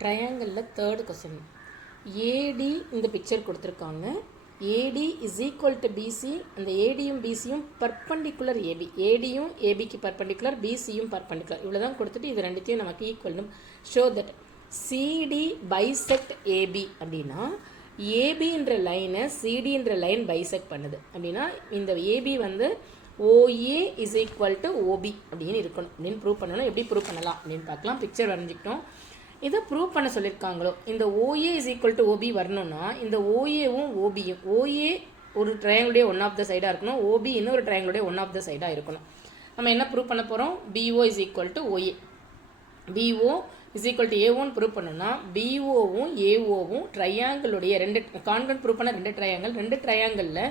ட்ரையாங்கிளில் third question. ஏடி இந்த picture கொடுத்துருக்காங்க. AD is equal to BC. அந்த ஏடியும் பிசியும் பர்பண்டிகுலர் ஏபி. ஏடியும் ஏபிக்கு பர்பண்டிகுலர், பிசியும் பர்பண்டிகுலர். இவ்வளோ தான் கொடுத்துட்டு இது ரெண்டுத்தையும் நமக்கு ஈக்குவல்னு show that CD bisect AB அப்படின்னா ஏபின்ற லைனை சிடின்ற லைன் பைசெக்ட் பண்ணுது அப்படின்னா இந்த ஏபி வந்து OA is equal to OB அப்படின்னு இருக்கணும் அப்படின்னு ப்ரூவ் பண்ணணும். எப்படி ப்ரூவ் பண்ணலாம் அப்படின்னு பார்க்கலாம். பிக்சர் வரைஞ்சிக்கிட்டோம். இதை ப்ரூவ் பண்ண சொல்லியிருக்காங்களோ இந்த OA is equal to OB வரணும்னா இந்த ஓஏவும் ஓபியும், ஓஏ ஒரு ட்ரையாங்குடைய ஒன் ஆஃப் த சைடாக இருக்கணும், ஓபி இன்னொரு ட்ரையாங்குடைய ஒன் ஆஃப் த சைடாக இருக்கணும். நம்ம என்ன ப்ரூவ் பண்ண போகிறோம்? BO is equal to OA. BO is equal to ஏஓன்னு ப்ரூவ் பண்ணோம்னா பிஓவும் ஏஓவும் ட்ரையாங்கிளுடைய ரெண்டு கான்கிரண்ட் ப்ரூவ் பண்ண ரெண்டு ட்ரையாங்கிளில்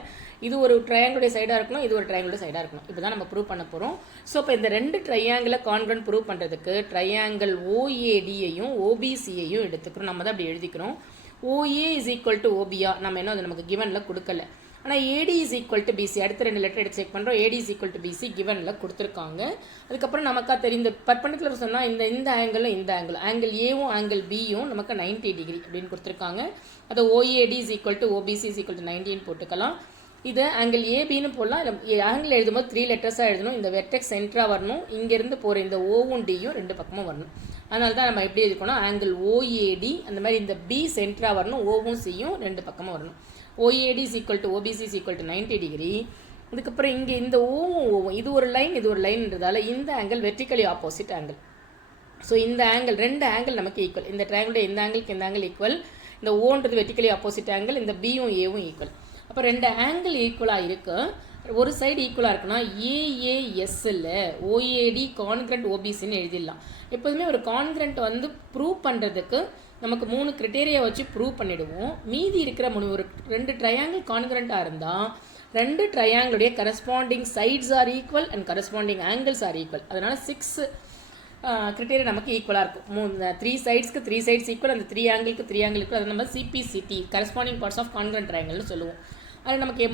இது ஒரு ட்ரையாங்குடைய சைடாக இருக்கணும், இது ஒரு ட்ரையாங்குடைய சைடாக இருக்கணும். இப்போ தான் நம்ம ப்ரூவ் பண்ண போகிறோம். ஸோ இப்போ இந்த ரெண்டு ட்ரையாங்கிளை கான்கிரண்ட் ப்ரூவ் பண்ணுறதுக்கு ட்ரையாங்கிள் ஓஏடியையும் ஓபிசியையும் எடுத்துக்கிறோம். நம்ம தான் அப்படி எழுதிக்கிறோம். ஓஏ இஸ் ஈக்குவல் டு ஓபியா நம்ம என்ன அது நமக்கு கிவனில் கொடுக்கல. ஆனால் AD is equal to BC அடுத்த ரெண்டு லெட்டர் எடுத்து செக் பண்ணுறோம். AD is equal to BC கிவனில் கொடுத்துருக்காங்க. அதுக்கப்புறம் நமக்கா தெரிந்த பர்பண்டிகுலர் சொன்னால் இந்த ஆங்கிளும் இந்த ஆங்கிள் ஏவும் ஆங்கிள் பியும் நமக்கு 90 டிகிரி அப்படின்னு கொடுத்துருக்காங்க. அதை OAD is equal to OBC is equal to 90 போட்டுக்கலாம். இது ஆங்கிள் ஏபின்னு போடலாம். ஆங்கிள் எழுதும்போது 3 லெட்டர்ஸாக எழுதணும். இந்த வெர்டெக்ஸ் சென்டராக வரணும். இங்கேருந்து போகிற இந்த ஓவும் டியும் ரெண்டு பக்கமும் வரணும். அதனால தான் நம்ம எப்படி எழுதிக்கணும்? ஆங்கிள் ஓஏடி அந்த மாதிரி இந்த பி சென்டராக வரணும், ஓவும் சியும் ரெண்டு பக்கமும் வரணும். OAD is equal to OBC is equal to 90 degree. இதுக்கப்புறம் இங்கே இந்த ஓவும் இது ஒரு லைன்ன்றதால இந்த angle vertically opposite angle. So இந்த ஆங்கிள் ரெண்டு ஆங்கிள் நமக்கு ஈக்குவல். இந்த ட்ரையாங்கிளுடைய இந்த ஆங்கிளுக்கு இந்த ஆங்கிள் ஈக்குவல். இந்த ஓன்றது வெர்டிக்கலி ஆப்போசிட் ஆங்கிள், இந்த பியும் ஏவும் ஈக்குவல். அப்போ ரெண்டு ஆங்கிள் ஈக்குவலாக இருக்கு. ஒரு சைடு ஈக்குவலாக இருக்குன்னா ஏஏஎஸ்ஸில் ஓஏடி கான்கிரண்ட் ஓபிசின்னு எழுதிடலாம். எப்போதுமே ஒரு கான்கிரண்ட் வந்து ப்ரூவ் பண்ணுறதுக்கு நமக்கு 3 கிரிட்டேரியா வச்சு ப்ரூவ் பண்ணிவிடுவோம். மீதி இருக்கிற ஒரு ரெண்டு ட்ரையாங்கிள் கான்கிரண்ட்டாக இருந்தால் ரெண்டு ட்ரையாங்கிளுடைய corresponding sides are equal and corresponding angles are equal. அதனால் 6 கிரிட்டேரியா நமக்கு ஈக்குவலாக இருக்கும். 3 சைட்ஸ்க்கு 3 சைட்ஸ் ஈக்குவல், அந்த 3 ஆங்கிளுக்கு 3 ஆங்கிள் ஈக்குவல். அதை நம்ம CPCT corresponding parts of congruent ட்ரையாங்கிள்னு சொல்லுவோம். அது நமக்கு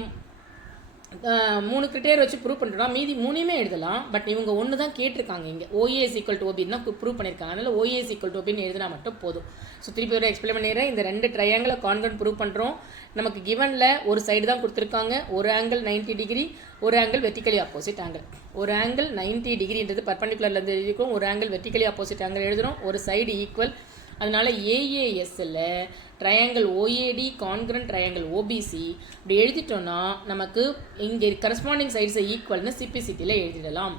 3 கிரிட்டேரியா வச்சு ப்ரூவ் பண்ணுறோம். மீதி 3மே எழுதலாம். பட் இவங்க ஒன்று தான் கேட்டிருக்காங்க. இங்கே ஓஏ இஸ் ஈக்குவல் டு ஓபின்னு தான் ப்ரூவ் பண்ணியிருக்காங்க. அதனால் ஓஏ இஸ் ஈக்குவல் டு ஓபின்னு எழுதினா மட்டும் போதும். ஸோ திருப்பி ஒரு எக்ஸ்பிளைன் பண்ணிடுறேன். இந்த ரெண்டு ட்ரையாங்கிளை கான்கிரண்ட் ப்ரூவ் பண்ணுறோம். நமக்கு கிவனில் ஒரு சைடு தான் கொடுத்துருக்காங்க. ஒரு ஆங்கிள் 90 டிகிரி, ஒரு ஆங்கிள் வெர்டிக்கலி ஆப்போசிட் ஆங்கிள். ஒரு ஆங்கிள் 90 டிகிரின்றது பர்பண்டிகுலர்லேருந்து எழுதிருக்கோம். ஒரு ஆங்கிள் வெர்டிக்கலி ஆப்போசிட் ஆங்கிள் எழுதுகிறோம். ஒரு சைடு ஈக்குவல். அதனால் ஏஏஎஸ்ஸில் triangle OAD congruent triangle OBC இப்படி எழுதிட்டோன்னா நமக்கு இங்கே கரஸ்பாண்டிங் சைட்ஸை ஈக்குவல்னு சிபிசிடியில் எழுதிடலாம்.